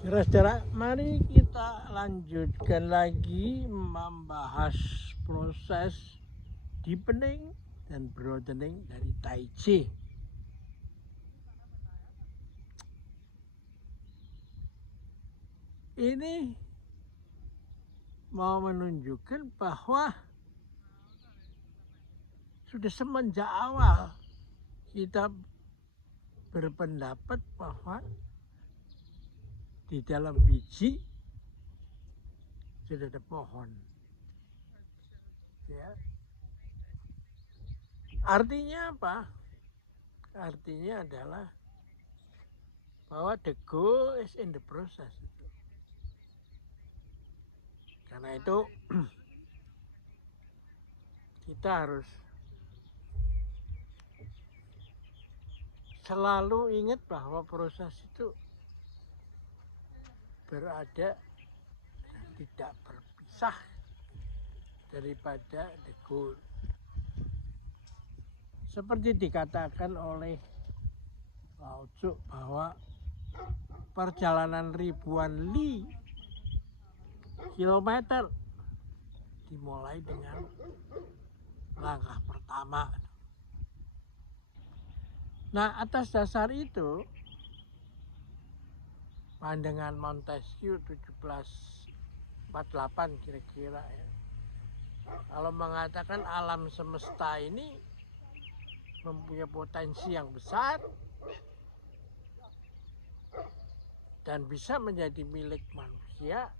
Saudara-saudara, mari kita lanjutkan lagi membahas proses deepening dan broadening dari Tai Chi. Ini mau menunjukkan bahwa sudah semenjak awal kita berpendapat bahwa di dalam biji sudah ada pohon. Ya. Artinya apa? Artinya adalah bahwa the goal is in the process. Karena itu kita harus selalu ingat bahwa proses itu berada dan tidak berpisah daripada the goal. Seperti dikatakan oleh Lao Tzu bahwa perjalanan ribuan kilometer dimulai dengan langkah pertama. Nah, atas dasar itu pandangan Montesquieu 1748 kira-kira ya. Kalau mengatakan alam semesta ini mempunyai potensi yang besar dan bisa menjadi milik manusia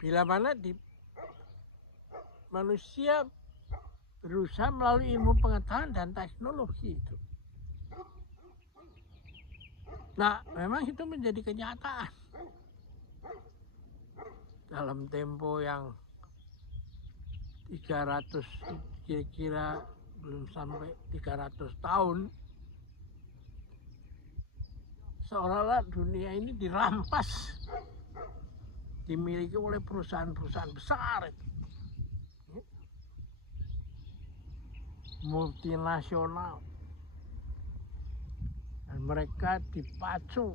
bila mana manusia berusaha melalui ilmu pengetahuan dan teknologi itu. Nah, memang itu menjadi kenyataan. Dalam tempo yang 300 kira-kira belum sampai 300 tahun, seolah-olah dunia ini dirampas, dimiliki oleh perusahaan-perusahaan besar itu. Multinasional, dan mereka dipacu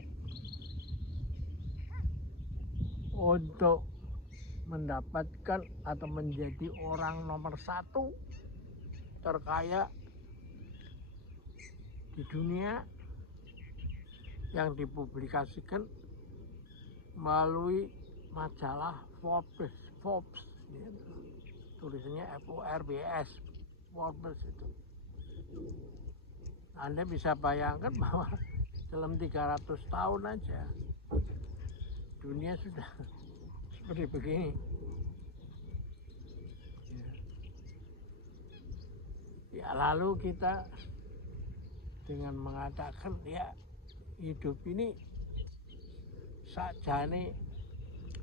untuk mendapatkan atau menjadi orang nomor satu terkaya di dunia yang dipublikasikan melalui majalah Forbes ya. Tulisannya FORBS, Forbes itu. Anda bisa bayangkan bahwa dalam 300 tahun aja dunia sudah seperti begini. Ya, lalu kita dengan mengatakan ya hidup ini sakjane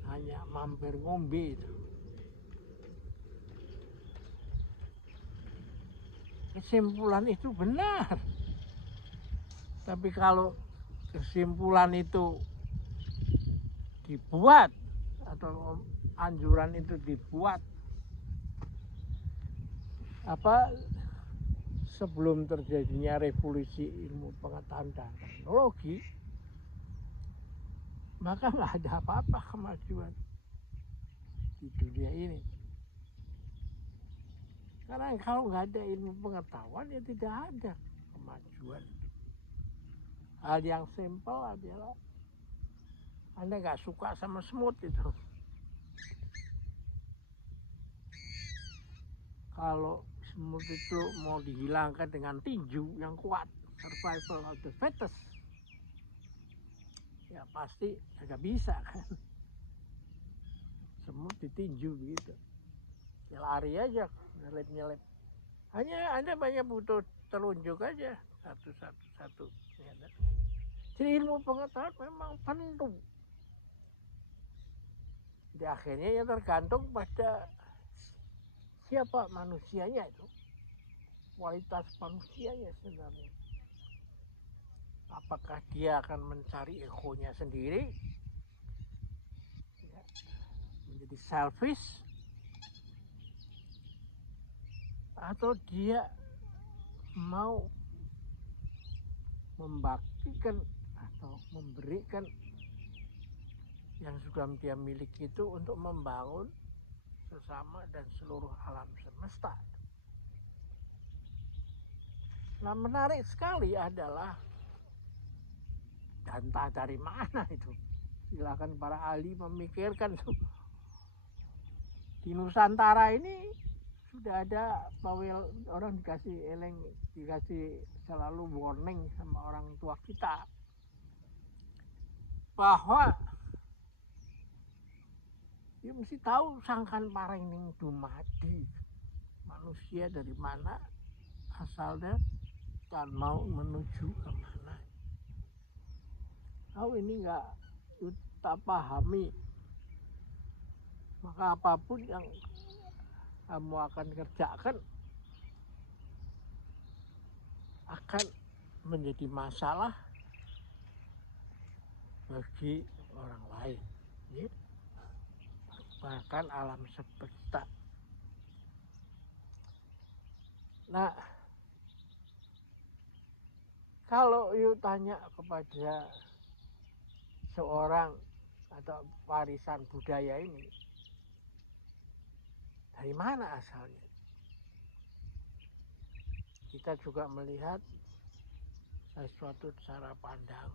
hanya mampir ngombe itu. Kesimpulan itu benar. Tapi kalau kesimpulan itu dibuat atau anjuran itu dibuat sebelum terjadinya revolusi ilmu pengetahuan dan teknologi, maka nggak ada apa-apa kemajuan di dunia ini. Karena kalau nggak ada ilmu pengetahuan ya tidak ada kemajuan. Hal yang simpel adalah Anda nggak suka sama semut itu. Kalau semut itu mau dihilangkan dengan tinju yang kuat, survival of the fittest, ya pasti agak bisa kan. Semut ditinju begitu. Ya lari aja, nyelip-nyelip. Hanya Anda banyak butuh telunjuk aja, satu-satu. Jadi ilmu pengetahuan memang perlu. Di akhirnya ya tergantung pada siapa manusianya itu. Kualitas manusianya sebenarnya. Apakah dia akan mencari egonya sendiri, ya, menjadi selfish, atau dia mau membaktikan atau memberikan yang sudah dia miliki itu untuk membangun sesama dan seluruh alam semesta. Nah, menarik sekali adalah entah dari mana itu. Silakan para ahli memikirkan tuh. Di Nusantara ini sudah ada bawel, orang dikasih selalu warning sama orang tua kita bahwa dia mesti tahu sangkan paring dumadi manusia dari mana asalnya dan mau menuju kemana. Kalau ini nggak kita pahami, maka apapun yang kamu akan kerjakan akan menjadi masalah bagi orang lain, ya? Bahkan alam semesta. Nah, kalau you tanya kepada seorang atau warisan budaya ini, dari mana asalnya? Kita juga melihat sesuatu cara pandang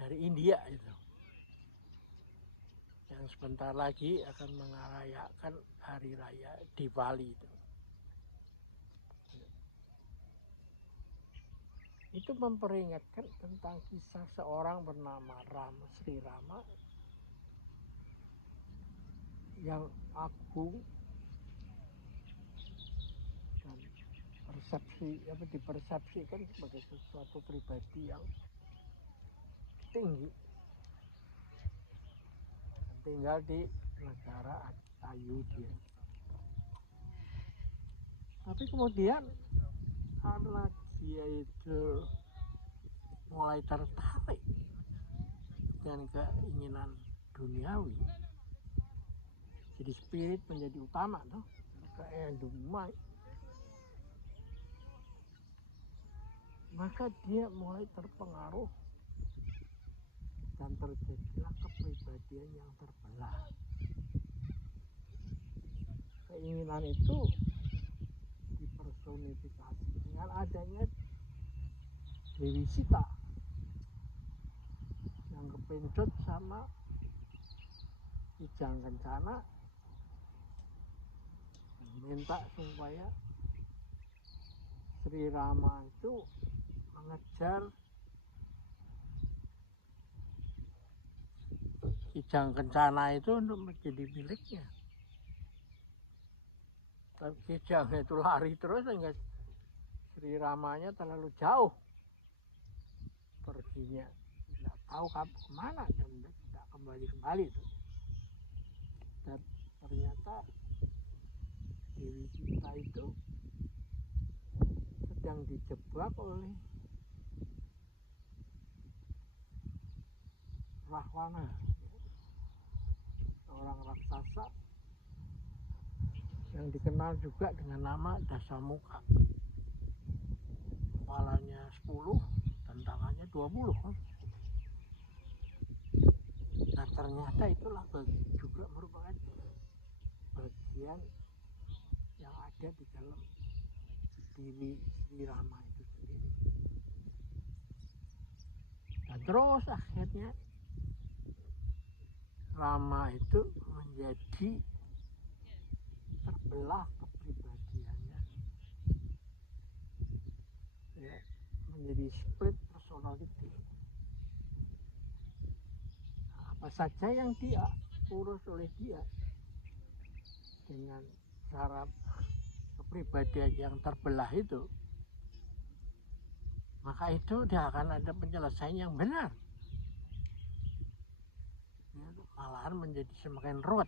dari India itu, yang sebentar lagi akan merayakan hari raya Diwali itu. Itu memperingatkan tentang kisah seorang bernama Sri Rama yang agung dan dipersepsikan sebagai sesuatu pribadi yang tinggi, tinggal di negara Ayodhya. Tapi kemudian karena dia itu mulai tertarik dengan keinginan duniawi, jadi spirit menjadi utama tuh, kayak dumai. Maka dia mulai terpengaruh dan terjadilah kepribadian yang terbelah. Keinginan itu dipersonifikasi dengan adanya Dewi Sita yang kepencut sama Kijang Kencana, minta supaya Sri Rama itu mengejar Kijang Kencana itu untuk menjadi miliknya. Tapi Kijang itu lari terus sehingga Sri Ramanya terlalu jauh perginya, tidak tahu kemana dan tidak kembali itu. Dan ternyata Dewi Sita itu sedang dijebak oleh Rahwana, orang raksasa yang dikenal juga dengan nama Dasamuka. Kepalanya 10 dan tangannya 20. Nah, ternyata itulah juga merupakan bagian yang ada di dalam diri Sri Rama itu sendiri. Dan terus akhirnya Rama itu menjadi terbelah kepribadiannya, ya, menjadi split personality. Nah, apa saja yang dia urus oleh dia dengan cara kepribadian yang terbelah itu, maka itu dia akan ada penyelesaian yang benar. Malahan menjadi semakin ruwet.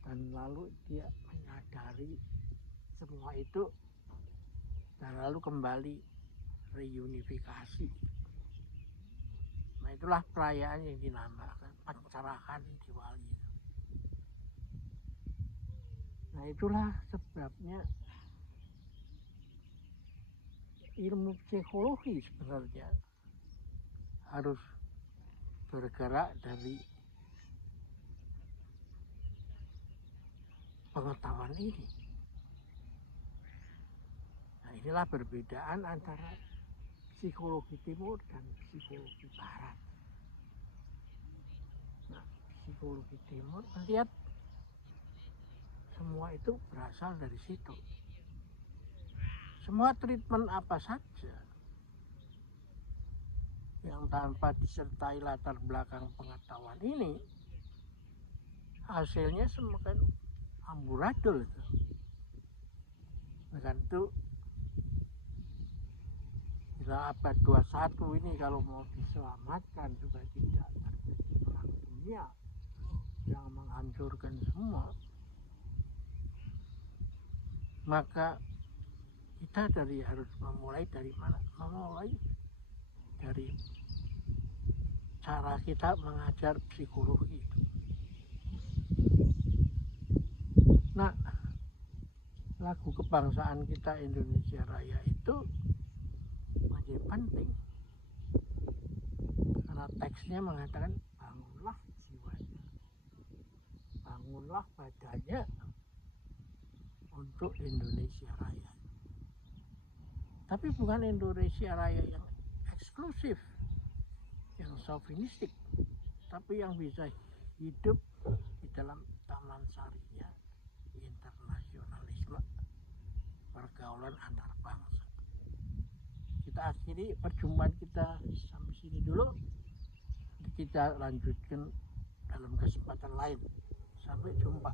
Dan lalu dia menyadari semua itu dan lalu kembali reunifikasi. Nah, itulah perayaan yang dinamakan pencerahan Diwali. Nah itulah sebabnya ilmu psikologi sebenarnya harus bergerak dari pengetahuan ini. Nah inilah perbedaan antara psikologi timur dan psikologi barat. Nah psikologi timur melihat semua itu berasal dari situ. Semua treatment apa saja yang tanpa disertai latar belakang pengetahuan ini, hasilnya semakin amburadul itu. Dengan itu, bila abad 21 ini kalau mau diselamatkan supaya tidak terjadi perang dunia yang menghancurkan semua, maka kita harus memulai dari mana? Memulai dari cara kita mengajar psikologi itu. Nah, lagu kebangsaan kita Indonesia Raya itu menjadi penting karena teksnya mengatakan bangunlah jiwanya, bangunlah badannya untuk Indonesia Raya. Tapi bukan Indonesia Raya yang eksklusif, yang chauvinistik, tapi yang bisa hidup di dalam taman sarinya internasionalisme, pergaulan antar bangsa. Kita akhiri perjumpaan kita sampai sini dulu. Kita lanjutkan dalam kesempatan lain. Sampai jumpa.